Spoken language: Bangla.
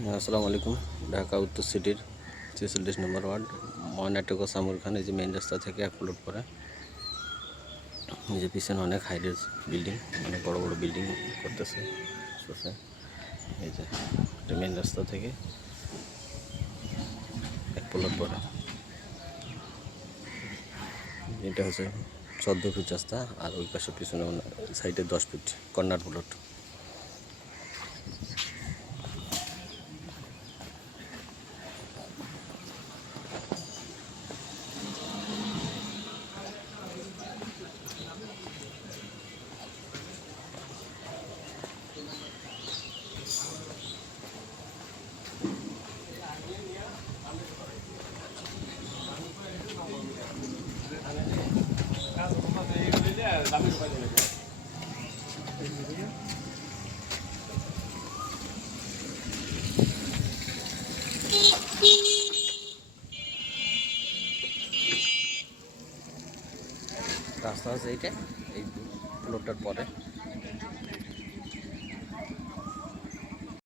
আসসালামু আলাইকুম। ঢাকা উত্তর সিটির ছেচল্লিশ নম্বর ওয়ার্ড ময়নাটক সামুর খান, এই যে মেইন রাস্তা থেকে এক প্লট পরে এই যে পিছনে অনেক হাই রেজ বিল্ডিং অনেক বড় বড় বিল্ডিং করতেছে। এই যে এটা মেইন রাস্তা থেকে এক প্লট পরে এটা হচ্ছে চোদ্দ ফিট রাস্তা, আর ওই পাশে পিছনে সাইডে দশ ফিট কর্নার প্লট রাস্তা আছে এইটা এই প্লটটার পরে।